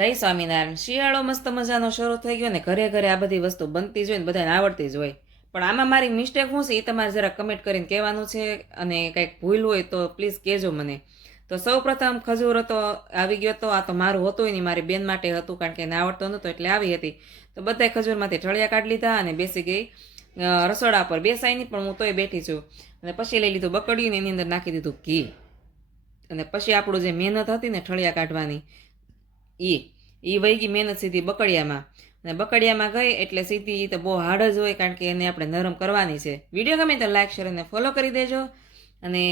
જય સ્વામિનારાયણ. શિયાળો મસ્ત મજાનો શરૂ થઈ ગયો ને ઘરે ઘરે આ બધી વસ્તુ બનતી જ હોય ને બધાને આવડતી જ હોય. પણ આમાં મારી મિસ્ટેક શું છે એ તમારે જરા કમેન્ટ કરીને કહેવાનું છે, અને કંઈક ભૂલ હોય તો પ્લીઝ કહેજો મને. તો સૌ પ્રથમ ખજૂર હતો આવી ગયો હતો. આ તો મારું હતું નહીં, મારી બેન માટે હતું, કારણ કે એને આવડતો નહોતો એટલે આવી હતી. તો બધાય ખજૂરમાંથી ઠળિયા કાઢી લીધા અને બેસી ગઈ રસોડા પર. બેસાય નહીં પણ હું તોય બેઠી છું. અને પછી લઈ લીધું બકડીને એની અંદર નાખી દીધું ઘી. અને પછી આપણું જે મહેનત હતી ને ઠળિયા કાઢવાની એ વહી ગઈ મહેનત સીધી બકડિયામાં. અને બકડિયામાં ગઈ એટલે સીધી તો બહુ હાર્ડ જ હોય, કારણ કે એને આપણે નરમ કરવાની છે. વિડીયો ગમે તો લાઈક શેર અને ફોલો કરી દેજો. અને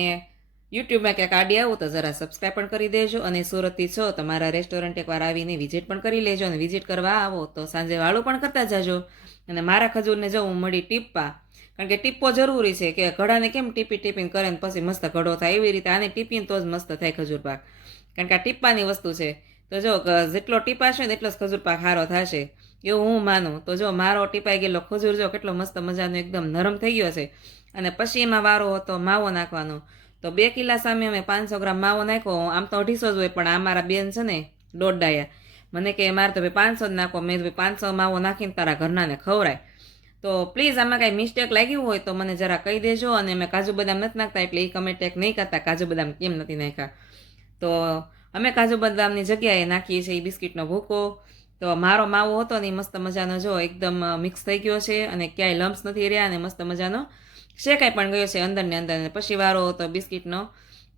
યુટ્યુબમાં ક્યાંક આડી આવું તો જરા સબસ્ક્રાઈબ પણ કરી દેજો. અને સુરતથી છો તો મારા રેસ્ટોરન્ટ એકવાર આવીને વિઝિટ પણ કરી લેજો. અને વિઝિટ કરવા આવો તો સાંજે વાળું પણ કરતા જાજો. અને મારા ખજૂરને જવું મળી ટીપ્પા, કારણ કે ટીપ્પો જરૂરી છે. કે ઘડાને કેમ ટીપી ટીપીને કરે ને પછી મસ્ત ઘડો થાય, એવી રીતે આને ટીપીને તો જ મસ્ત થાય ખજૂર પાક, કારણ કે આ ટીપ્પાની વસ્તુ છે. તો જો જેટલો ટીપાશે ને એટલો જ ખજૂર પાક સારો થશે, એવું હું માનું. તો જો મારો ટીપાઈ ગયેલો ખજૂર જો કેટલો મસ્ત મજાનો એકદમ નરમ થઈ ગયો છે. અને પછી એમાં વારો હતો માવો નાખવાનો. તો 2 કિલા સામે અમે 500 ગ્રામ માવો નાખ્યો. આમ તો 250 જ હોય, પણ આ મારા બેન છે ને દોડાયા, મને કે મારે તો ભાઈ 500 જ નાખો. મેં ભાઈ 500 માવો નાખીને તારા ઘરનાને ખવડાય. તો પ્લીઝ આમાં કાંઈ મિસ્ટેક લાગ્યું હોય તો મને જરા કહી દેજો. અને મેં કાજુ બદામ નથી નાખતા એટલે એ કમેન્ટ એક નહીં કરતા કાજુ બદામ કેમ નથી નાખ્યા. તો અમે કાજુ બદામની જગ્યાએ નાખીએ છીએ બિસ્કિટનો ભૂકો. તો મારો માવો હતો ને મસ્ત મજાનો જો એકદમ મિક્સ થઈ ગયો છે, અને ક્યાંય લમ્સ નથી રહ્યા, અને મસ્ત મજાનો શેકાઈ પણ ગયો છે અંદર ને અંદર. ને પછી વારો હતો બિસ્કિટનો,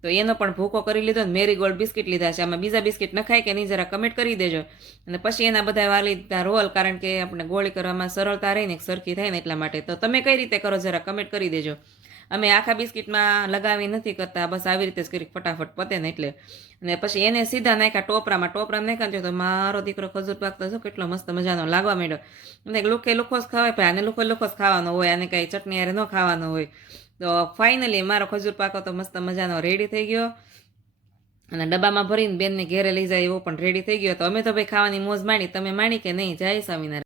તો એનો પણ ભૂકો કરી લીધો. ને મેરીગોલ્ડ બિસ્કિટ લીધા છે. આમાં બીજા બિસ્કિટ નખાય કે નહીં જરા કમેન્ટ કરી દેજો. અને પછી એના બધા વાલી લીધા રોલ, કારણ કે આપણે ગોળી કરવામાં સરળતા રહી ને સરખી થાય ને એટલા માટે. તો તમે કઈ રીતે કરો જરા કમેન્ટ કરી દેજો. અમે આખા બિસ્કિટમાં લગાવી નથી કરતા, બસ આવી રીતે જ કરી ફટાફટ પતે ને એટલે. અને પછી એને સીધા નાખ્યા ટોપરામાં નાખ્યા તો મારો દીકરો ખજૂર પાક તો કેટલો મસ્ત મજાનો લાગવા માંડ્યો. અને લુખે લુખો જ ખવાય, ભાઈ આને લુખો લુખો જ ખાવાનો હોય, આને કાંઈ ચટણી યારે ન ખાવાનો હોય. તો ફાઇનલી મારો ખજૂર પાકો તો મસ્ત મજાનો રેડી થઈ ગયો. અને ડબ્બામાં ભરીને બેનને ઘેરે લઈ જાય એવો પણ રેડી થઈ ગયો. તો અમે તો ભાઈ ખાવાની મોજ માણી. તમે માણી કે નહીં? જય સ્વામિનારાયણ.